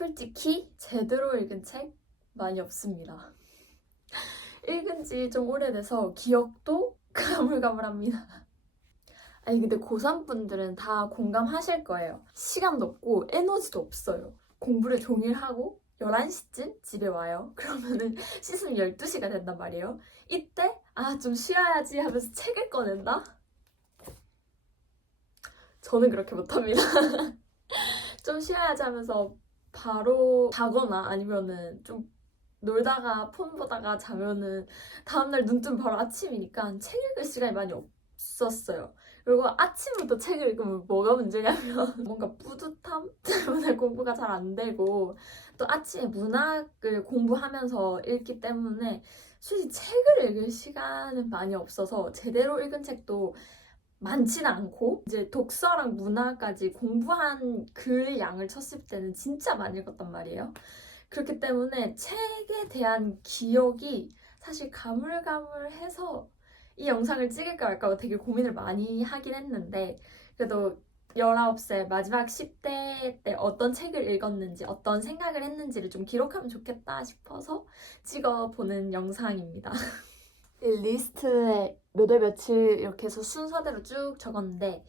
솔직히 제대로 읽은 책 많이 없습니다. 읽은 지 좀 오래돼서 기억도 가물가물합니다. 아니 근데 고3 분들은 다 공감하실 거예요. 시간도 없고 에너지도 없어요. 공부를 종일 하고 11시쯤 집에 와요. 그러면은 씻으면 12시가 된단 말이에요. 이때 좀 쉬어야지 하면서 책을 꺼낸다? 저는 그렇게 못합니다. 좀 쉬어야지 하면서 바로 자거나 아니면은 좀 놀다가 폰 보다가 자면은 다음날 눈 뜨면 바로 아침이니까 책 읽을 시간이 많이 없었어요. 그리고 아침부터 책을 읽으면 뭐가 문제냐면 뭔가 뿌듯함 때문에 공부가 잘 안 되고 또 아침에 문학을 공부하면서 읽기 때문에 솔직히 책을 읽을 시간은 많이 없어서 제대로 읽은 책도 많지는 않고 이제 독서랑 문화까지 공부한 글 양을 쳤을 때는 진짜 많이 읽었단 말이에요. 그렇기 때문에 책에 대한 기억이 사실 가물가물해서 이 영상을 찍을까 말까 되게 고민을 많이 하긴 했는데 그래도 19살 마지막 10대 때 어떤 책을 읽었는지 어떤 생각을 했는지를 좀 기록하면 좋겠다 싶어서 찍어보는 영상입니다. 리스트에 몇 월 며칠 이렇게 해서 순서대로 쭉 적었는데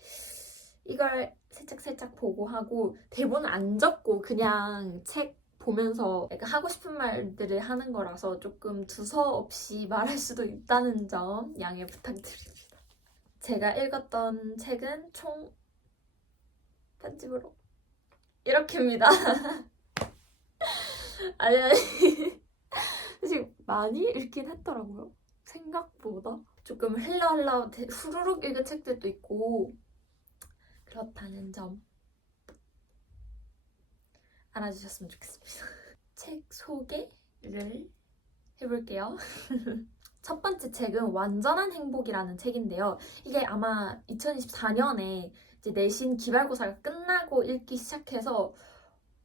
이걸 살짝 보고 하고 대본 안 적고 그냥 책 보면서 약간 하고 싶은 말들을 하는 거라서 조금 두서없이 말할 수도 있다는 점 양해 부탁드립니다. 제가 읽었던 책은 총 편집으로 이렇게입니다. 아니 사실 많이 읽긴 했더라고요. 생각보다 조금 흘러흘러 후루룩 읽은 책들도 있고 그렇다는 점 알아주셨으면 좋겠습니다. 책 소개를 해볼게요. 첫 번째 책은 완전한 행복이라는 책인데요. 이게 아마 2024년에 이제 내신 기말고사가 끝나고 읽기 시작해서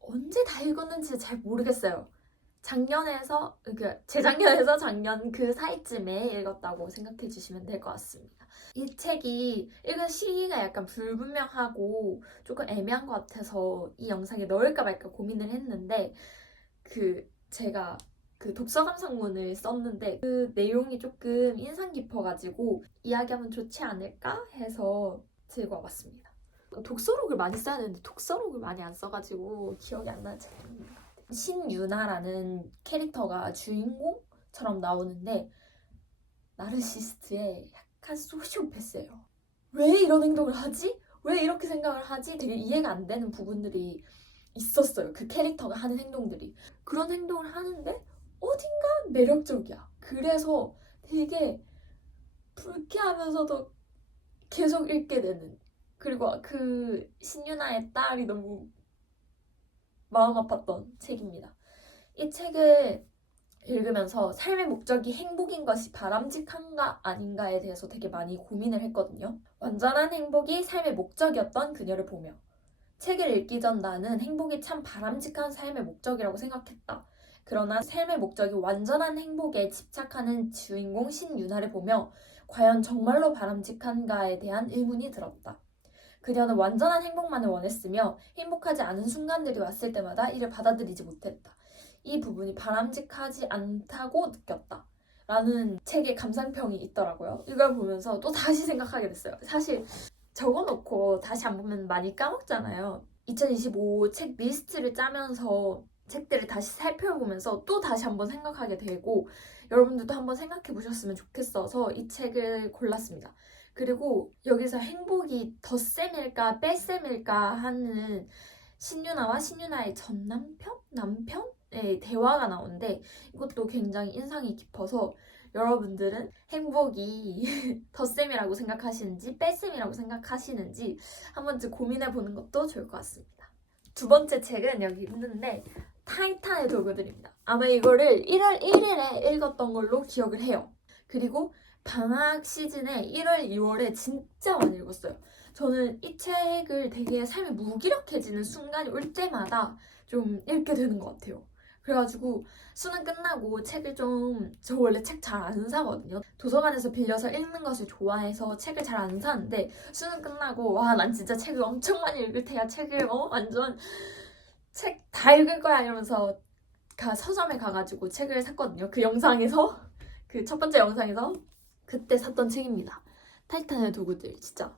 언제 다 읽었는지 잘 모르겠어요. 재작년에서 작년 그 사이쯤에 읽었다고 생각해 주시면 될 것 같습니다. 이 책이 읽은 시기가 약간 불분명하고 조금 애매한 것 같아서 이 영상에 넣을까 말까 고민을 했는데 제가 독서 감상문을 썼는데 그 내용이 조금 인상 깊어가지고 이야기하면 좋지 않을까 해서 들고 와봤습니다. 독서록을 많이 써야 되는데 독서록을 많이 안 써가지고 기억이 안 나는 책입니다. 신유나라는 캐릭터가 주인공처럼 나오는데 나르시스트의 약간 소시오패스예요. 왜 이런 행동을 하지? 왜 이렇게 생각을 하지? 되게 이해가 안 되는 부분들이 있었어요. 그 캐릭터가 하는 행동들이. 그런 행동을 하는데 어딘가 매력적이야. 그래서 되게 불쾌하면서도 계속 읽게 되는. 그리고 그 신유나의 딸이 너무 마음 아팠던 책입니다. 이 책을 읽으면서 삶의 목적이 행복인 것이 바람직한가 아닌가에 대해서 되게 많이 고민을 했거든요. 완전한 행복이 삶의 목적이었던 그녀를 보며 책을 읽기 전 나는 행복이 참 바람직한 삶의 목적이라고 생각했다. 그러나 삶의 목적이 완전한 행복에 집착하는 주인공 신유나를 보며 과연 정말로 바람직한가에 대한 의문이 들었다. 그녀는 완전한 행복만을 원했으며 행복하지 않은 순간들이 왔을 때마다 이를 받아들이지 못했다. 이 부분이 바람직하지 않다고 느꼈다. 라는 책의 감상평이 있더라고요. 이걸 보면서 또 다시 생각하게 됐어요. 사실 적어놓고 다시 안 보면 많이 까먹잖아요. 2025 책 리스트를 짜면서 책들을 다시 살펴보면서 또 다시 한번 생각하게 되고 여러분들도 한번 생각해 보셨으면 좋겠어서 이 책을 골랐습니다. 그리고 여기서 행복이 덧셈일까 뺄셈일까 하는 신유나와 신유나의 전 남편의 대화가 나오는데 이것도 굉장히 인상이 깊어서 여러분들은 행복이 덧셈이라고 생각하시는지 뺄셈이라고 생각하시는지 한 번쯤 고민해보는 것도 좋을 것 같습니다. 두 번째 책은 여기 있는데 타이탄의 도구들입니다. 아마 이거를 1월 1일에 읽었던 걸로 기억을 해요. 그리고 방학 시즌에 1월, 2월에 진짜 많이 읽었어요. 저는 이 책을 되게 삶이 무기력해지는 순간이 올 때마다 좀 읽게 되는 것 같아요. 그래가지고 수능 끝나고 책을 저 원래 책 잘 안 사거든요. 도서관에서 빌려서 읽는 것을 좋아해서 책을 잘 안 사는데 수능 끝나고 와 난 진짜 책을 엄청 많이 읽을 테야 책을 완전 책 다 다 읽을 거야 이러면서 서점에 가가지고 책을 샀거든요. 그 영상에서 그 첫 번째 영상에서 그때 샀던 책입니다. 타이탄의 도구들. 진짜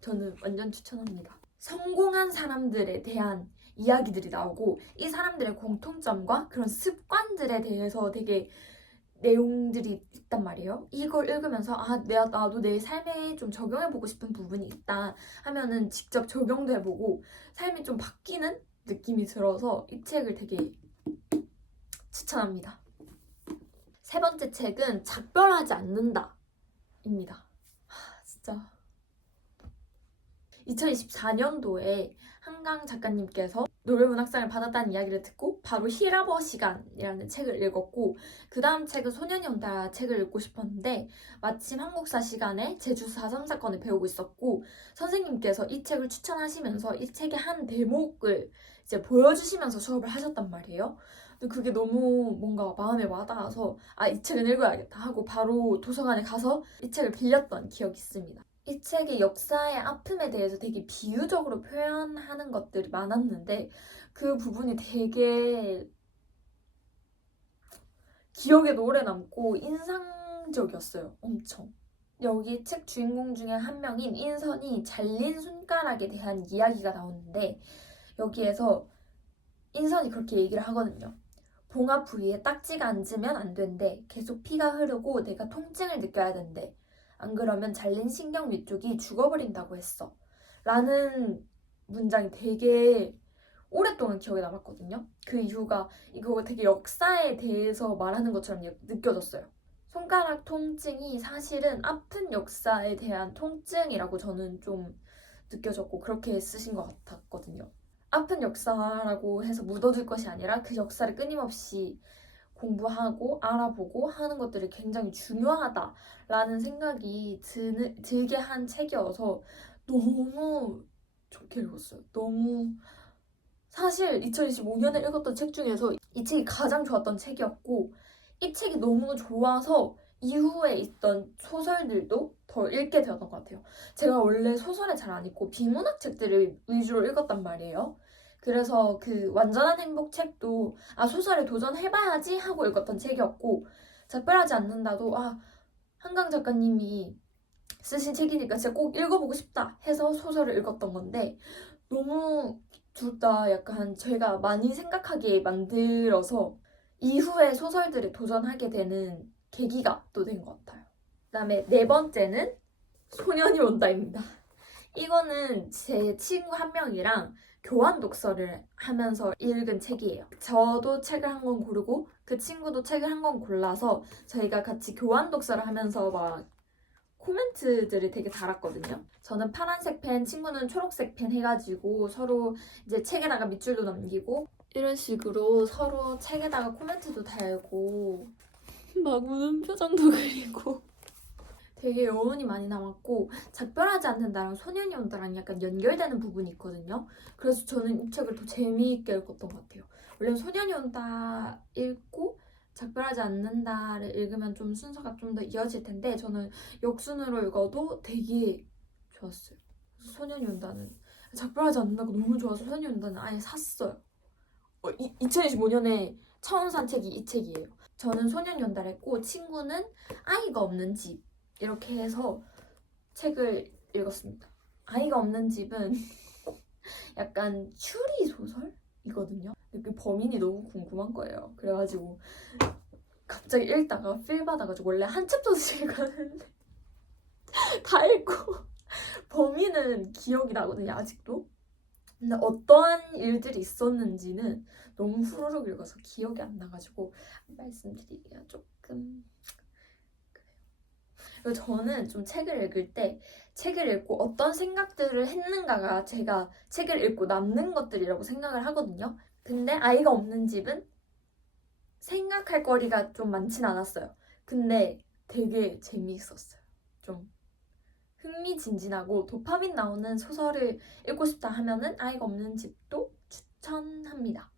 저는 완전 추천합니다. 성공한 사람들에 대한 이야기들이 나오고 이 사람들의 공통점과 그런 습관들에 대해서 되게 내용들이 있단 말이에요. 이걸 읽으면서 나도 내 삶에 좀 적용해보고 싶은 부분이 있다 하면은 직접 적용도 해보고 삶이 좀 바뀌는 느낌이 들어서 이 책을 되게 추천합니다. 세 번째 책은 작별하지 않는다 입니다. 진짜 2024년도에 한강 작가님께서 노벨문학상을 받았다는 이야기를 듣고 바로 히라버 시간이라는 책을 읽었고 그 다음 책은 소년이 온다 책을 읽고 싶었는데 마침 한국사 시간에 제주 4.3 사건을 배우고 있었고 선생님께서 이 책을 추천하시면서 이 책의 한 대목을 이제 보여주시면서 수업을 하셨단 말이에요. 근데 그게 너무 뭔가 마음에 와닿아서 이 책은 읽어야겠다 하고 바로 도서관에 가서 이 책을 빌렸던 기억이 있습니다. 이 책의 역사의 아픔에 대해서 되게 비유적으로 표현하는 것들이 많았는데 그 부분이 되게 기억에도 오래 남고 인상적이었어요. 엄청. 여기 책 주인공 중에 한 명인 인선이 잘린 손가락에 대한 이야기가 나오는데 여기에서 인선이 그렇게 얘기를 하거든요. 봉합 부위에 딱지가 앉으면 안 된대. 계속 피가 흐르고 내가 통증을 느껴야 된대. 안 그러면 잘린 신경 위쪽이 죽어버린다고 했어. 라는 문장이 되게 오랫동안 기억에 남았거든요. 그 이유가 이거 되게 역사에 대해서 말하는 것처럼 느껴졌어요. 손가락 통증이 사실은 아픈 역사에 대한 통증이라고 저는 좀 느껴졌고 그렇게 쓰신 것 같았거든요. 아픈 역사라고 해서 묻어둘 것이 아니라 그 역사를 끊임없이 공부하고 알아보고 하는 것들이 굉장히 중요하다라는 생각이 들게 한 책이어서 너무 좋게 읽었어요. 너무 사실 2025년에 읽었던 책 중에서 이 책이 가장 좋았던 책이었고 이 책이 너무 좋아서 이후에 있던 소설들도 더 읽게 되었던 것 같아요. 제가 원래 소설을 잘 안 읽고 비문학 책들을 위주로 읽었단 말이에요. 그래서 그 완전한 행복 책도 소설에 도전해봐야지 하고 읽었던 책이었고 작별하지 않는다도 한강 작가님이 쓰신 책이니까 진짜 꼭 읽어보고 싶다 해서 소설을 읽었던 건데 너무 둘 다 약간 제가 많이 생각하게 만들어서 이후에 소설들에 도전하게 되는 계기가 또 된 것 같아요. 그다음에 네 번째는 소년이 온다입니다. 이거는 제 친구 한 명이랑 교환 독서를 하면서 읽은 책이에요. 저도 책을 한 권 고르고 그 친구도 책을 한 권 골라서 저희가 같이 교환 독서를 하면서 막 코멘트들을 되게 달았거든요. 저는 파란색 펜, 친구는 초록색 펜 해가지고 서로 이제 책에다가 밑줄도 남기고 이런 식으로 서로 책에다가 코멘트도 달고 막 우는 표정도 그리고 되게 여운이 많이 남았고 작별하지 않는다랑 소년이 온다랑 약간 연결되는 부분이 있거든요. 그래서 저는 이 책을 더 재미있게 읽었던 것 같아요. 원래 소년이 온다 읽고 작별하지 않는다를 읽으면 좀 순서가 좀 더 이어질 텐데 저는 역순으로 읽어도 되게 좋았어요. 소년이 온다는 작별하지 않는다가 너무 좋아서 소년이 온다는 아예 샀어요. 2025년에 처음 산 책이 이 책이에요. 저는 소년이 온다를 했고 친구는 아이가 없는 집 이렇게 해서 책을 읽었습니다. 아이가 없는 집은 약간 추리 소설이거든요. 그 범인이 너무 궁금한 거예요. 그래가지고 갑자기 읽다가 필 받아가지고 원래 한 챕터씩 읽었는데 다 읽고 범인은 기억이 나거든요. 아직도. 근데 어떠한 일들이 있었는지는 너무 후루룩 읽어서 기억이 안 나가지고 말씀드리기가 조금 그래요. 저는 좀 책을 읽을 때 책을 읽고 어떤 생각들을 했는가가 제가 책을 읽고 남는 것들이라고 생각을 하거든요. 근데 아이가 없는 집은 생각할 거리가 좀 많진 않았어요. 근데 되게 재미있었어요. 좀 흥미진진하고 도파민 나오는 소설을 읽고 싶다 하면은 아이가 없는 집도 추천합니다.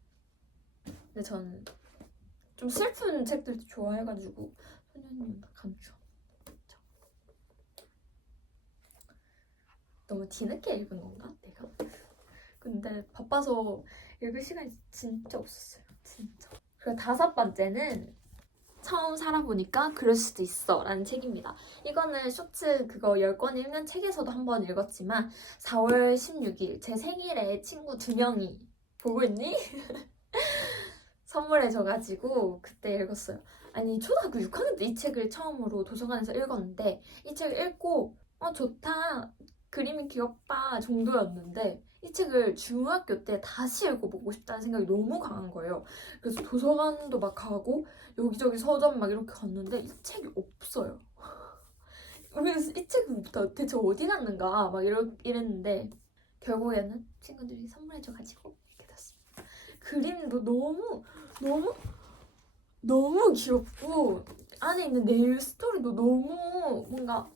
근데 저는 좀 슬픈 책들도 좋아해가지고 소년님 감사. 너무 뒤늦게 읽은 건가? 내가? 근데 바빠서 읽을 시간이 진짜 없었어요. 진짜. 그리고 다섯 번째는 처음 살아보니까 그럴 수도 있어 라는 책입니다. 이거는 쇼츠 그거 10권 읽는 책에서도 한번 읽었지만 4월 16일 제 생일에 친구 2명이 보고 있니? 선물해줘가지고 그때 읽었어요. 아니 초등학교 6학년 때 이 책을 처음으로 도서관에서 읽었는데 이 책을 읽고 좋다, 그림이 귀엽다 정도였는데 이 책을 중학교 때 다시 읽어보고 싶다는 생각이 너무 강한 거예요. 그래서 도서관도 막 가고 여기저기 서점 막 이렇게 갔는데 이 책이 없어요. 그래서 이 책은 대체 어디 갔는가 막 이랬는데 결국에는 친구들이 선물해줘가지고 이렇게 됐습니다. 그림도 너무 귀엽고 안에 있는 내용 스토리도 너무 뭔가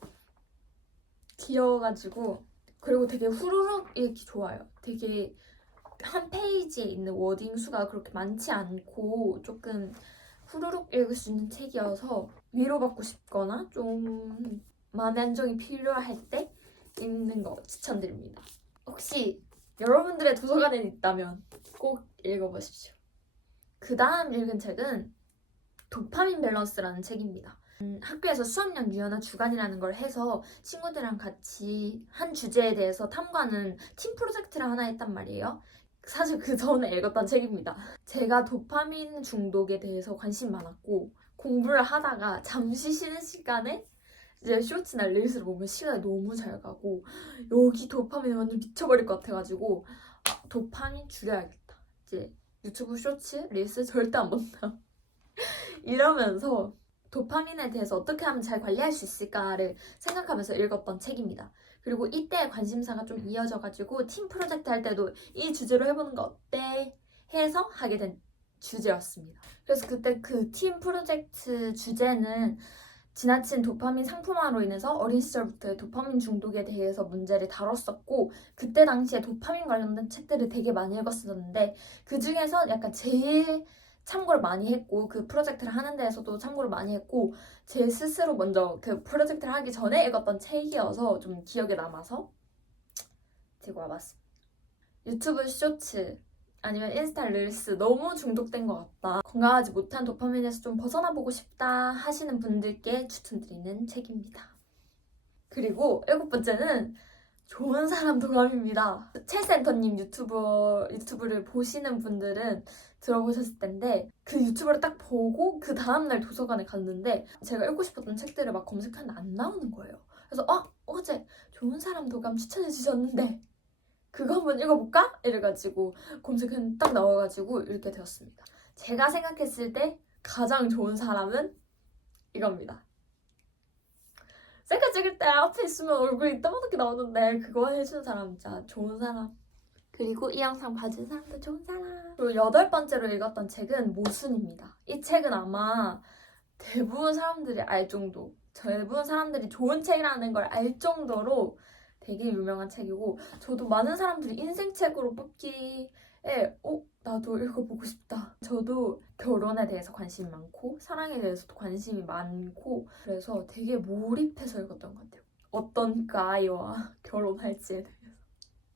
귀여워가지고, 그리고 되게 후루룩 읽기 좋아요. 되게 한 페이지에 있는 워딩 수가 그렇게 많지 않고 조금 후루룩 읽을 수 있는 책이어서 위로받고 싶거나 좀 마음의 안정이 필요할 때 읽는 거 추천드립니다. 혹시 여러분들의 도서관에 있다면 꼭 읽어보십시오. 그 다음 읽은 책은 도파민 밸런스라는 책입니다. 학교에서 수학력 유연한 주간이라는 걸 해서 친구들이랑 같이 한 주제에 대해서 탐구하는 팀 프로젝트를 하나 했단 말이에요. 사실 그 전에 읽었던 책입니다. 제가 도파민 중독에 대해서 관심 많았고 공부를 하다가 잠시 쉬는 시간에 이제 쇼츠나 릴스를 보면 시간이 너무 잘 가고 여기 도파민이 완전 미쳐버릴 것 같아가지고 도파민 줄여야겠다. 이제 유튜브 쇼츠, 릴스 절대 안 본다. 이러면서 도파민에 대해서 어떻게 하면 잘 관리할 수 있을까를 생각하면서 읽었던 책입니다. 그리고 이때 관심사가 좀 이어져가지고 팀 프로젝트 할 때도 이 주제로 해보는 거 어때? 해서 하게 된 주제였습니다. 그래서 그때 그 팀 프로젝트 주제는 지나친 도파민 상품화로 인해서 어린 시절부터의 도파민 중독에 대해서 문제를 다뤘었고 그때 당시에 도파민 관련된 책들을 되게 많이 읽었었는데 그 중에서 약간 제일 참고를 많이 했고 그 프로젝트를 하는 데에서도 참고를 많이 했고 제 스스로 먼저 그 프로젝트를 하기 전에 읽었던 책이어서 좀 기억에 남아서 들고 와봤습니다. 유튜브 쇼츠 아니면 인스타 릴스 너무 중독된 것 같다, 건강하지 못한 도파민에서 좀 벗어나보고 싶다 하시는 분들께 추천드리는 책입니다. 그리고 7번째는 좋은 사람 도감입니다. 최 센터님 유튜브를 보시는 분들은 들어보셨을 텐데 그 유튜브를 딱 보고 그 다음날 도서관에 갔는데 제가 읽고 싶었던 책들을 막 검색하는데 안 나오는 거예요. 그래서 어제 좋은 사람 도감 추천해 주셨는데 그거 한번 읽어볼까? 이래가지고 검색했는데 딱 나와가지고 읽게 되었습니다. 제가 생각했을 때 가장 좋은 사람은 이겁니다. 셀카 찍을 때 앞에 있으면 얼굴이 이따만하게 나오는데 그거 해준 사람 진짜 좋은 사람. 그리고 이 영상 봐준 사람도 좋은 사람. 그리고 8번째로 읽었던 책은 모순입니다. 이 책은 아마 대부분 사람들이 알 정도, 대부분 사람들이 좋은 책이라는 걸 알 정도로 되게 유명한 책이고 저도 많은 사람들이 인생책으로 뽑기에 나도 읽어보고 싶다. 저도 결혼에 대해서 관심이 많고 사랑에 대해서도 관심이 많고 그래서 되게 몰입해서 읽었던 것 같아요. 어떤 가이와 결혼할지에 대해서.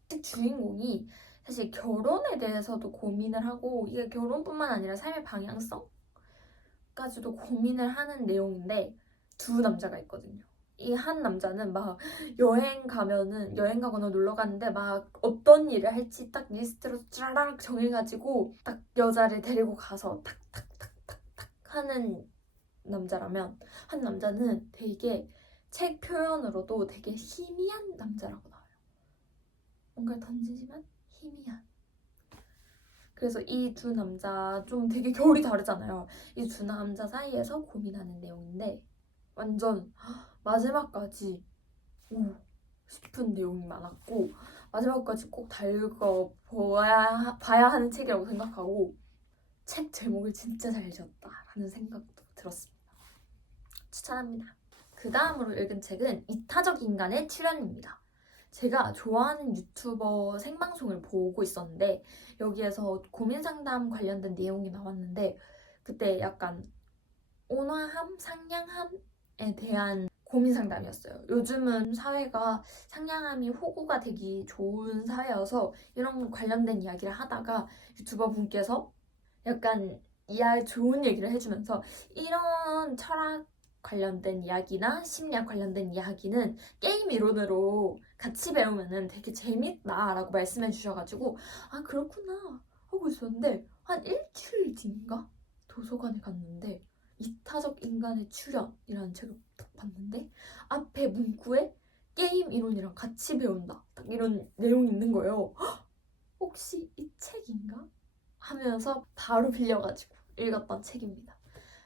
책 주인공이 사실 결혼에 대해서도 고민을 하고 이게 결혼뿐만 아니라 삶의 방향성까지도 고민을 하는 내용인데 두 남자가 있거든요. 이 한 남자는 막 여행 가거나 놀러 가는데 막 어떤 일을 할지 딱 리스트로 짜라락 정해가지고 딱 여자를 데리고 가서 탁탁탁탁탁 하는 남자라면 한 남자는 되게 책 표현으로도 되게 희미한 남자라고 나와요. 뭔가를 던지지만 희미한. 그래서 이 두 남자 좀 되게 결이 다르잖아요. 이 두 남자 사이에서 고민하는 내용인데 완전 마지막까지 싶은 내용이 많았고 마지막까지 꼭 봐야 하는 책이라고 생각하고 책 제목을 진짜 잘 지었다라는 생각도 들었습니다. 추천합니다. 그 다음으로 읽은 책은 이타적 인간의 출현입니다. 제가 좋아하는 유튜버 생방송을 보고 있었는데 여기에서 고민 상담 관련된 내용이 나왔는데 그때 약간 온화함, 상냥함에 대한 고민 상담이었어요. 요즘은 사회가 상냥함이 호구가 되기 좋은 사회여서 이런 관련된 이야기를 하다가 유튜버 분께서 약간 좋은 얘기를 해주면서 이런 철학 관련된 이야기나 심리학 관련된 이야기는 게임 이론으로 같이 배우면은 되게 재밌다라고 말씀해 주셔가지고 아 그렇구나 하고 있었는데 한 일주일 뒤인가 도서관에 갔는데 이타적 인간의 출현이라는 책을 딱 봤는데 앞에 문구에 게임 이론이랑 같이 배운다 딱 이런 내용이 있는 거예요. 혹시 이 책인가? 하면서 바로 빌려가지고 읽었던 책입니다.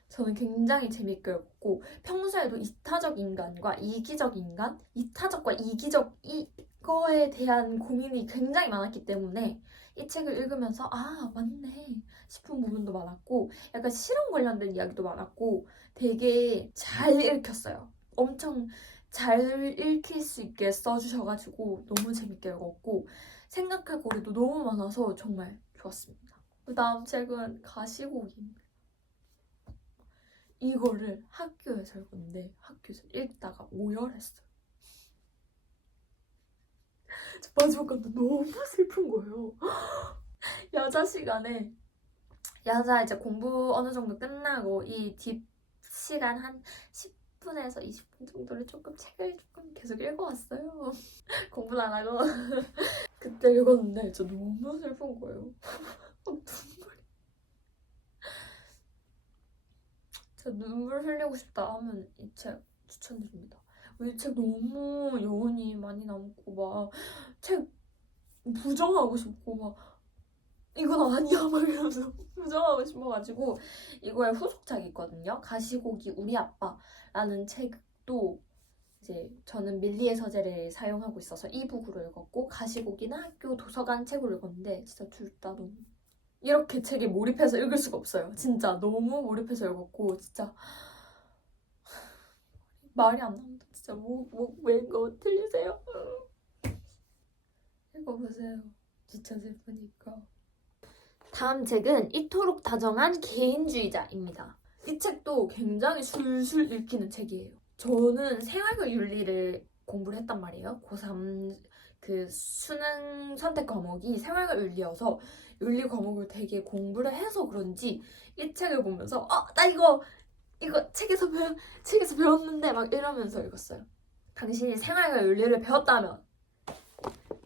저는 굉장히 재밌게 읽었고 평소에도 이타적 인간과 이기적 인간, 이타적과 이기적 이거에 대한 고민이 굉장히 많았기 때문에 이 책을 읽으면서 아 맞네 싶은 부분도 많았고 약간 실험 관련된 이야기도 많았고 되게 잘 읽혔어요. 엄청 잘 읽힐 수 있게 써주셔가지고 너무 재밌게 읽었고 생각할 거리도 너무 많아서 정말 좋았습니다. 그 다음 책은 가시고기입니다. 이거를 학교에서 읽었는데 학교에서 읽다가 오열했어요. 마지막 간다 너무 슬픈 거예요. 야자 시간에 야자 이제 공부 어느 정도 끝나고 이 뒷 시간 한 10분에서 20분 정도를 책을 조금 계속 읽어왔어요. 공부는 안 하고 그때 읽었는데 진짜 너무 슬픈 거예요. 진짜 눈물 흘리고 싶다 하면 이 책 추천드립니다. 이 책 너무 여운이 많이 남고 막 책 부정하고 싶고 막 이건 아니야 막 이러면서 부정하고 싶어가지고 이거의 후속작이 있거든요. 가시고기 우리 아빠라는 책도 이제 저는 밀리의 서재를 사용하고 있어서 이북으로 읽었고 가시고기는 학교 도서관 책으로 읽었는데 진짜 둘 다 너무 이렇게 책에 몰입해서 읽을 수가 없어요. 진짜 너무 몰입해서 읽었고 진짜 말이 안 나온다. 진짜 뭐 틀리세요? 읽어보세요. 진짜 슬프니까. 다음 책은 이토록 다정한 개인주의자입니다. 이 책도 굉장히 술술 읽히는 책이에요. 저는 생활과 윤리를 공부를 했단 말이에요. 고3 그 수능 선택 과목이 생활과 윤리여서 윤리 과목을 되게 공부를 해서 그런지 이 책을 보면서 나 이거 책에서 배웠는데 막 이러면서 읽었어요. 당신이 생활과 윤리를 배웠다면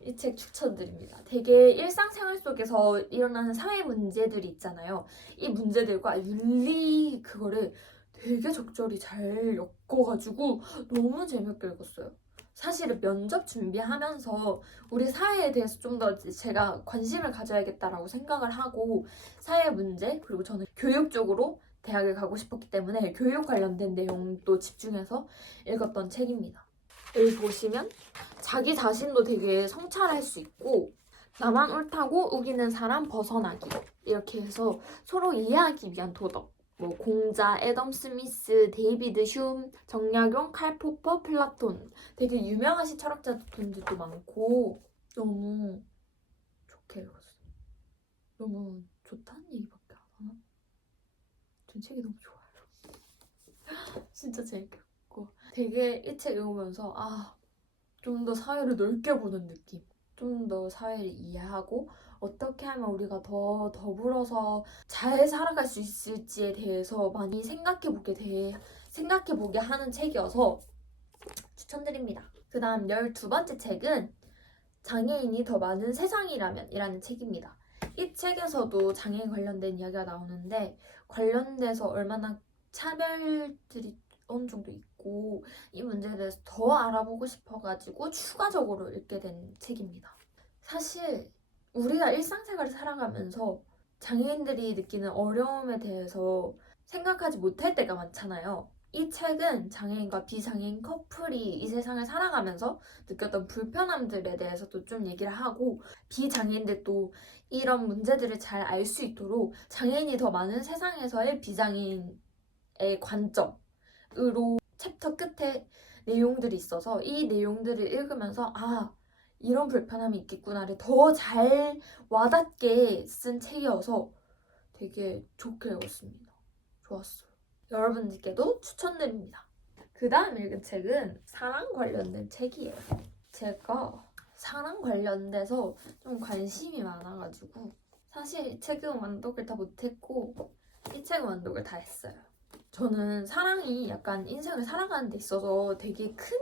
이 책 추천드립니다. 되게 일상생활 속에서 일어나는 사회 문제들이 있잖아요. 이 문제들과 윤리 그거를 되게 적절히 잘 엮어가지고 너무 재밌게 읽었어요. 사실은 면접 준비하면서 우리 사회에 대해서 좀 더 제가 관심을 가져야겠다라고 생각을 하고 사회 문제 그리고 저는 교육 쪽으로 대학을 가고 싶었기 때문에 교육 관련된 내용도 집중해서 읽었던 책입니다. 여기 보시면 자기 자신도 되게 성찰할 수 있고 나만 옳다고 우기는 사람 벗어나기 이렇게 해서 서로 이해하기 위한 도덕 뭐 공자, 애덤 스미스, 데이비드 휴움, 정약용, 칼 포퍼, 플라톤 되게 유명하신 철학자분들도 많고 너무 좋게 읽었어요. 너무 좋다는 얘기밖에 안 하나? 전 책이 너무 좋아요. 진짜 재밌게 읽고 되게 이 책 읽으면서 좀 더 사회를 넓게 보는 느낌. 좀 더 사회를 이해하고 어떻게 하면 우리가 더 더불어서 잘 살아갈 수 있을지에 대해서 많이 생각해보게 하는 책이어서 추천드립니다. 그 다음 12번째 책은 장애인이 더 많은 세상이라면 이라는 책입니다. 이 책에서도 장애인 관련된 이야기가 나오는데 관련돼서 얼마나 차별들이 어느 정도 있고 이 문제에 대해서 더 알아보고 싶어가지고 추가적으로 읽게 된 책입니다. 사실 우리가 일상생활을 살아가면서 장애인들이 느끼는 어려움에 대해서 생각하지 못할 때가 많잖아요. 이 책은 장애인과 비장애인 커플이 이 세상을 살아가면서 느꼈던 불편함들에 대해서도 좀 얘기를 하고 비장애인들도 이런 문제들을 잘 알 수 있도록 장애인이 더 많은 세상에서의 비장애인의 관점으로 챕터 끝에 내용들이 있어서 이 내용들을 읽으면서 이런 불편함이 있겠구나를 더 잘 와닿게 쓴 책이어서 되게 좋게 읽었습니다. 좋았어요. 여러분들께도 추천드립니다. 그 다음 읽은 책은 사랑 관련된 책이에요. 제가 사랑 관련돼서 좀 관심이 많아가지고 사실 이 책은 완독을 다 못했고 이 책은 완독을 다 했어요. 저는 사랑이 약간 인생을 살아가는 데 있어서 되게 큰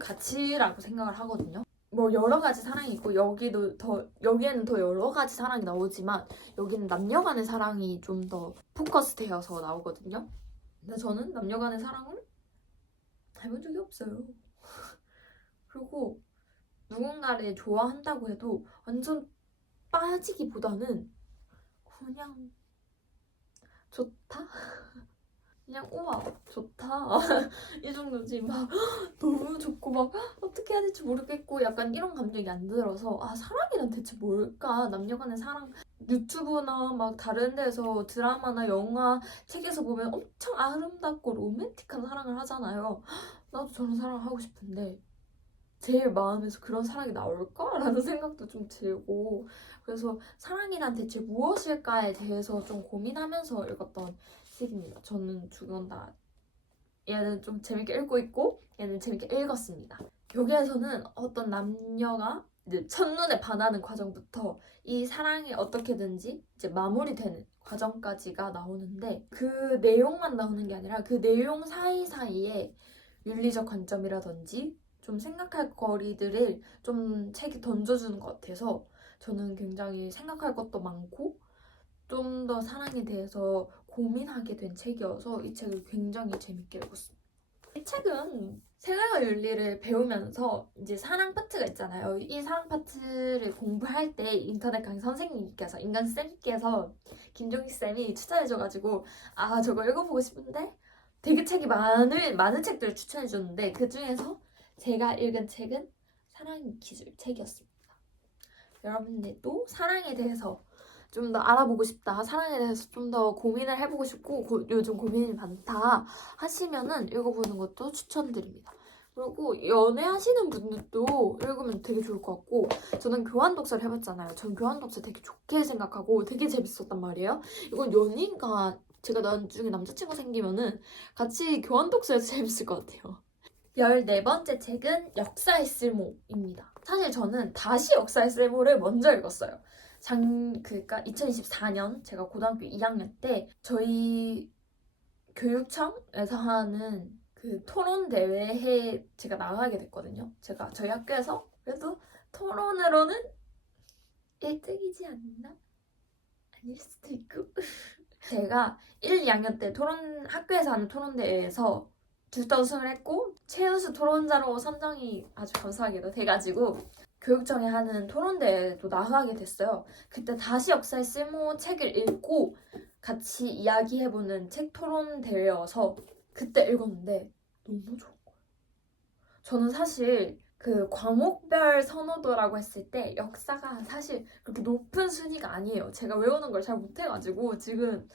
가치라고 생각을 하거든요. 뭐 여러 가지 사랑이 있고 여기에는 더 여러 가지 사랑이 나오지만 여기는 남녀 간의 사랑이 좀 더 포커스되어서 나오거든요. 근데 저는 남녀 간의 사랑을 해본 적이 없어요. 그리고 누군가를 좋아한다고 해도 완전 빠지기보다는 그냥 좋다? 그냥 우와 좋다 이 정도지 막 너무 좋고 막 어떻게 해야 될지 모르겠고 약간 이런 감정이 안 들어서 아 사랑이란 대체 뭘까? 남녀간의 사랑 유튜브나 막 다른 데서 드라마나 영화 책에서 보면 엄청 아름답고 로맨틱한 사랑을 하잖아요. 나도 저런 사랑을 하고 싶은데 제 마음에서 그런 사랑이 나올까? 라는 생각도 좀 들고 그래서 사랑이란 대체 무엇일까에 대해서 좀 고민하면서 읽었던 책입니다. 저는 두 권 다 얘는 좀 재밌게 읽고 있고 얘는 재밌게 읽었습니다. 여기에서는 어떤 남녀가 이제 첫눈에 반하는 과정부터 이 사랑이 어떻게든지 이제 마무리되는 과정까지가 나오는데 그 내용만 나오는 게 아니라 그 내용 사이사이에 윤리적 관점이라든지 좀 생각할 거리들을 좀 책이 던져주는 것 같아서 저는 굉장히 생각할 것도 많고 좀 더 사랑에 대해서 고민하게 된 책이어서 이 책을 굉장히 재밌게 읽었습니다. 이 책은 생활과 윤리를 배우면서 이제 사랑 파트가 있잖아요. 이 사랑 파트를 공부할 때 인터넷 강의 선생님께서 인간쌤께서 김종희 쌤이 추천해줘가지고 아 저거 읽어보고 싶은데 되게 책이 많은 책들을 추천해줬는데 그 중에서 제가 읽은 책은 사랑 기술 책이었습니다. 여러분들도 사랑에 대해서 좀 더 알아보고 싶다, 사랑에 대해서 좀 더 고민을 해보고 싶고 요즘 고민이 많다 하시면은 읽어보는 것도 추천드립니다. 그리고 연애하시는 분들도 읽으면 되게 좋을 것 같고 저는 교환 독서를 해봤잖아요. 전 교환 독서 되게 좋게 생각하고 되게 재밌었단 말이에요. 이건 연인과 제가 나중에 남자친구 생기면은 같이 교환 독서해서 재밌을 것 같아요. 14번째 책은 역사의 쓸모입니다. 사실 저는 다시 역사의 쓸모를 먼저 읽었어요. 그러니까 2024년 제가 고등학교 2학년 때 저희 교육청에서 하는 그 토론 대회에 제가 나가게 됐거든요. 저희 학교에서 그래도 토론으로는 1등이지 않나? 아닐 수도 있고. 제가 1, 2학년 때 학교에서 하는 토론 대회에서 둘 다 우승을 했고 최우수 토론자로 선정이 아주 감사하게도 돼가지고 교육청에 하는 토론대회도 나가게 됐어요. 그때 다시 역사의 쓸모 책을 읽고 같이 이야기해보는 책 토론 대회여서 그때 읽었는데 너무 좋은 거예요. 저는 사실 그 과목별 선호도라고 했을 때 역사가 사실 그렇게 높은 순위가 아니에요. 제가 외우는 걸 잘 못해가지고 지금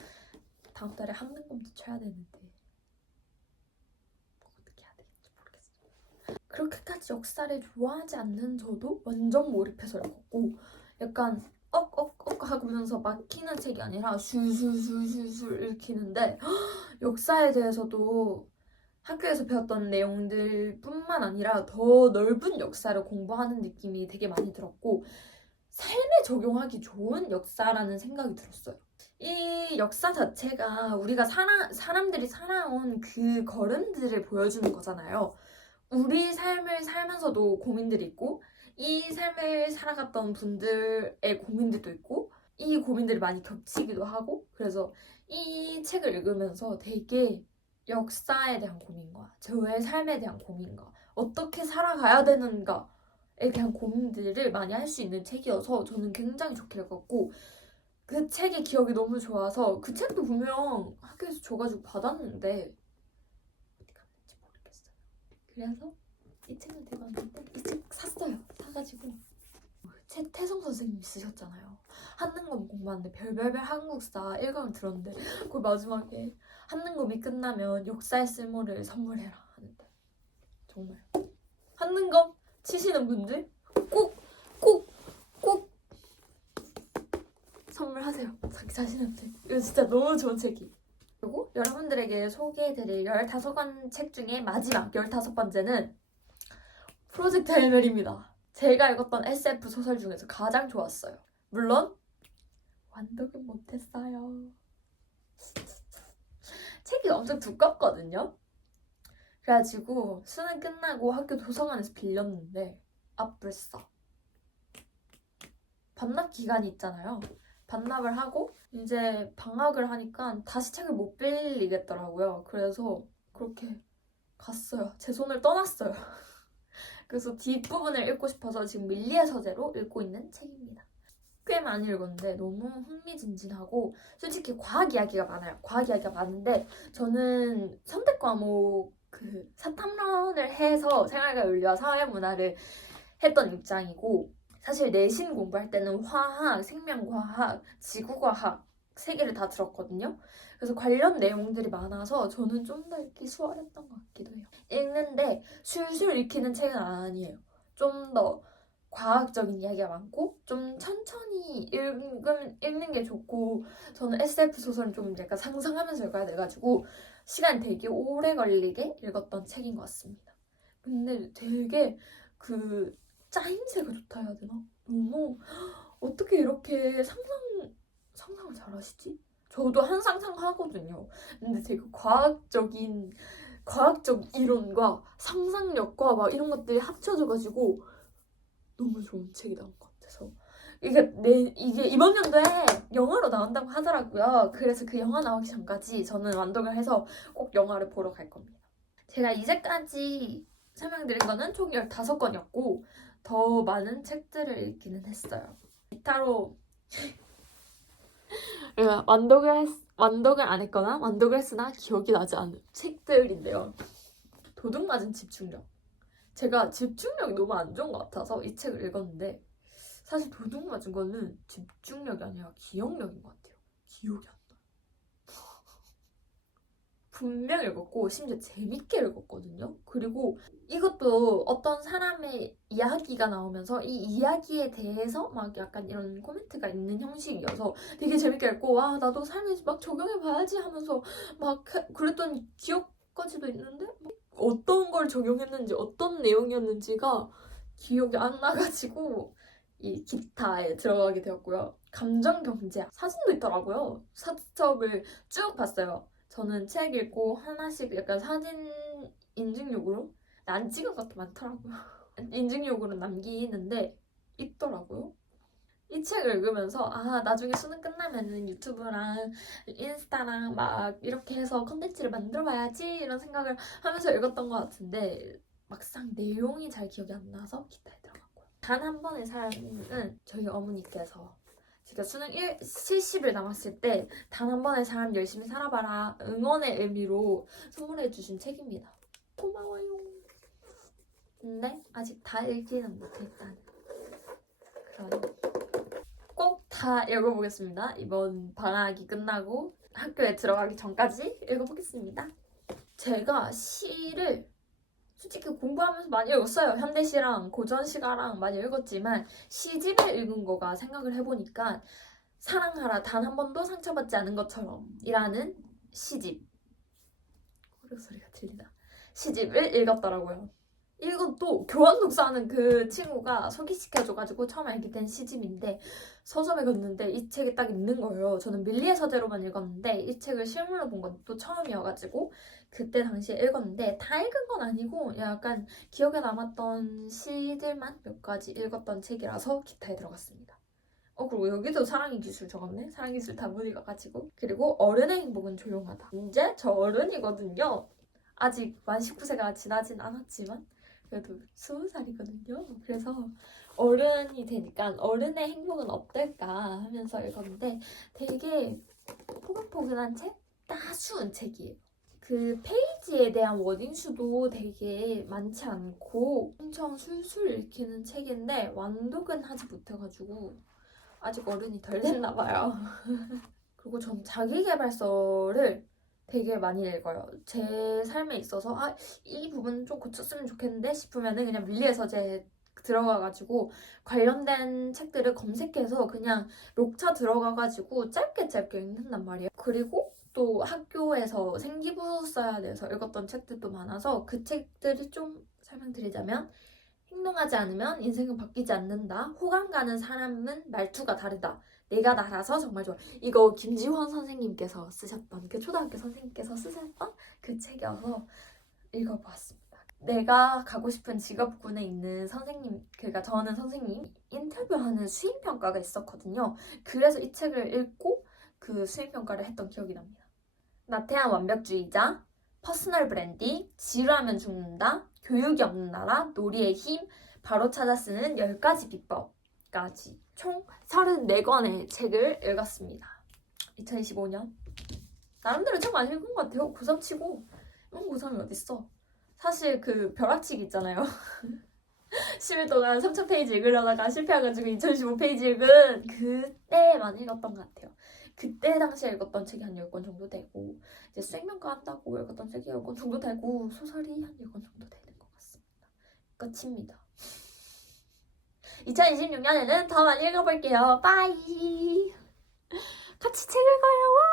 다음 달에 한능검도 쳐야 되는데 어떻게 해야 되는지 모르겠어요. 그렇게까지 역사를 좋아하지 않는 저도 완전 몰입해서 읽었고 약간 억억억 하면서 막히는 책이 아니라 술술술술술 읽히는데 역사에 대해서도 학교에서 배웠던 내용들 뿐만 아니라 더 넓은 역사를 공부하는 느낌이 되게 많이 들었고 삶에 적용하기 좋은 역사라는 생각이 들었어요. 이 역사 자체가 우리가 사람들이 살아온 그 걸음들을 보여주는 거잖아요. 우리 삶을 살면서도 고민들이 있고 이 삶을 살아갔던 분들의 고민들도 있고 이 고민들이 많이 겹치기도 하고 그래서 이 책을 읽으면서 되게 역사에 대한 고민과 저의 삶에 대한 고민과 어떻게 살아가야 되는가에 대한 고민들을 많이 할 수 있는 책이어서 저는 굉장히 좋게 읽었고 그 책의 기억이 너무 좋아서 그 책도 분명 학교에서 줘가지고 받았는데 어디 갔는지 모르겠어요. 그래서 이 책을 들고 왔는데 이 책 샀어요. 사가지고 태성 선생님이 쓰셨잖아요. 한능검 공부하는데 별별별 한국사 1강을 들었는데 그 마지막에 한능검이 끝나면 역사의 쓸모를 선물해라 하는데 정말 한능검 치시는 분들 꼭 선물하세요. 자기 자신한테. 이거 진짜 너무 좋은 책이. 그리고 여러분들에게 소개해드릴 15권 책 중에 마지막 15번째는 프로젝트 헬멜입니다. 제가 읽었던 SF 소설 중에서 가장 좋았어요. 물론 완독은 못했어요. 책이 엄청 두껍거든요. 그래가지고 수능 끝나고 학교 도서관에서 빌렸는데 불싸. 반납 기간이 있잖아요. 반납을 하고 이제 방학을 하니까 다시 책을 못 빌리겠더라고요. 그래서 그렇게 갔어요. 제 손을 떠났어요. 그래서 뒷부분을 읽고 싶어서 지금 밀리의 서재로 읽고 있는 책입니다. 꽤 많이 읽었는데 너무 흥미진진하고 솔직히 과학 이야기가 많아요. 과학 이야기가 많은데 저는 선택 과목 그 사탐론을 해서 생활과 윤리와 사회문화를 했던 입장이고 사실 내신 공부할 때는 화학, 생명과학, 지구과학 3개를 다 들었거든요. 그래서 관련 내용들이 많아서 저는 좀 더 읽기 수월했던 것 같기도 해요. 읽는데 술술 읽히는 책은 아니에요. 좀 더 과학적인 이야기가 많고 좀 천천히 읽는 게 좋고 저는 SF 소설은 좀 약간 상상하면서 읽어야 돼가지고 시간이 되게 오래 걸리게 읽었던 책인 것 같습니다. 근데 되게 그 짜임새가 좋다 해야 되나? 너무 어떻게 이렇게 상상을 잘하시지? 저도 한 상상하거든요. 근데 되게 과학적 이론과 상상력과 막 이런 것들이 합쳐져가지고 너무 좋은 책이 나온 것 같아서 이게 이번 연도에 영화로 나온다고 하더라고요. 그래서 그 영화 나오기 전까지 저는 완독을 해서 꼭 영화를 보러 갈 겁니다. 제가 이제까지 설명드린 거는 총 15권이었고 더 많은 책들을 읽기는 했어요. 기타로 완독을 안 했거나 완독을 했으나 기억이 나지 않는 책들인데요. 도둑 맞은 집중력. 제가 집중력이 너무 안 좋은 것 같아서 이 책을 읽었는데 사실 도둑 맞은 거는 집중력이 아니라 기억력인 것 같아요. 기억이 안 나요. 분명 읽었고 심지어 재밌게 읽었거든요. 그리고 이것도 어떤 사람의 이야기가 나오면서 이 이야기에 대해서 막 약간 이런 코멘트가 있는 형식이어서 되게 재밌게 읽고 와 나도 삶에 막 적용해봐야지 하면서 막 그랬던 기억까지도 있는데 어떤 걸 적용했는지 어떤 내용이었는지가 기억이 안 나가지고 이 기타에 들어가게 되었고요. 감정 경제 사진도 있더라고요. 사진첩을 쭉 봤어요. 저는 책 읽고 하나씩 약간 사진 인증용으로 안 찍은 것도 많더라고요. 인증용으로 남기는데 있더라고요. 이 책을 읽으면서 나중에 수능 끝나면은 유튜브랑 인스타랑 막 이렇게 해서 컨텐츠를 만들어봐야지 이런 생각을 하면서 읽었던 것 같은데 막상 내용이 잘 기억이 안 나서 기타에 들어갔고요. 단 한 번의 삶은 저희 어머니께서 제가 수능 70일 남았을 때 단 한 번의 삶 열심히 살아봐라 응원의 의미로 선물해 주신 책입니다. 고마워요. 근데 아직 다 읽지는 못했다는 그런 꼭 다 읽어보겠습니다. 이번 방학이 끝나고 학교에 들어가기 전까지 읽어보겠습니다. 제가 시를 솔직히 공부하면서 많이 읽었어요. 현대시랑 고전시가랑 많이 읽었지만 시집을 읽은 거가 생각을 해보니까 사랑하라 단 한 번도 상처받지 않은 것처럼 이라는 시집 소리가 들리나? 시집을 읽었더라고요. 이것도 교환 독서하는 그 친구가 소개시켜줘가지고 처음 알게 된 시집인데 서점에 갔는데 이 책이 딱 있는 거예요. 저는 밀리의 서재로만 읽었는데 이 책을 실물로 본 건 또 처음이어가지고 그때 당시에 읽었는데 다 읽은 건 아니고 약간 기억에 남았던 시들만 몇 가지 읽었던 책이라서 기타에 들어갔습니다. 그리고 여기도 사랑의 기술 적었네. 사랑의 기술 다 못 읽어가지고. 그리고 어른의 행복은 조용하다. 이제 저 어른이거든요. 아직 만 19세가 지나진 않았지만 그래도 20살이거든요. 그래서 어른이 되니까 어른의 행복은 어떨까 하면서 읽었는데 되게 포근포근한 책? 따스운 책이에요. 그 페이지에 대한 워딩 수도 되게 많지 않고 엄청 술술 읽히는 책인데 완독은 하지 못해가지고 아직 어른이 덜 됐나 봐요. 그리고 전 자기계발서를 되게 많이 읽어요. 제 삶에 있어서 이 부분 좀 고쳤으면 좋겠는데 싶으면은 그냥 밀리의 서재 들어가가지고 관련된 책들을 검색해서 그냥 록차 들어가가지고 짧게 읽는단 말이에요. 그리고 또 학교에서 생기부 써야 돼서 읽었던 책들도 많아서 그 책들을 좀 설명드리자면 행동하지 않으면 인생은 바뀌지 않는다. 호감 가는 사람은 말투가 다르다. 내가 나라서 정말 좋아. 이거 김지원 선생님께서 쓰셨던 그 초등학교 선생님께서 쓰셨던 그 책이어서 읽어보았습니다. 내가 가고 싶은 직업군에 있는 선생님, 그러니까 저는 선생님 인터뷰하는 수행평가가 있었거든요. 그래서 이 책을 읽고 그 수행평가를 했던 기억이 납니다. 나태한 완벽주의자, 퍼스널 브랜딩, 지루하면 죽는다, 교육이 없는 나라, 놀이의 힘, 바로 찾아 쓰는 10가지 비법까지 총 34권의 책을 읽었습니다. 2025년. 나름대로 책 많이 읽은 것 같아요. 고3 치고. 고3이 어딨어. 사실 그 벼락치기 있잖아요. 10일 동안 3,000페이지 읽으려다가 실패해가지고 2015페이지 읽은 그때만 읽었던 것 같아요. 그때 당시에 읽었던 책이 한 10권 정도 되고 이제 수행평가 한다고 읽었던 책이 10권 정도 되고 소설이 한 10권 정도 되는 것 같습니다. 끝입니다. 2026년에는 더 많이 읽어볼게요. 빠이! 같이 책 읽어요.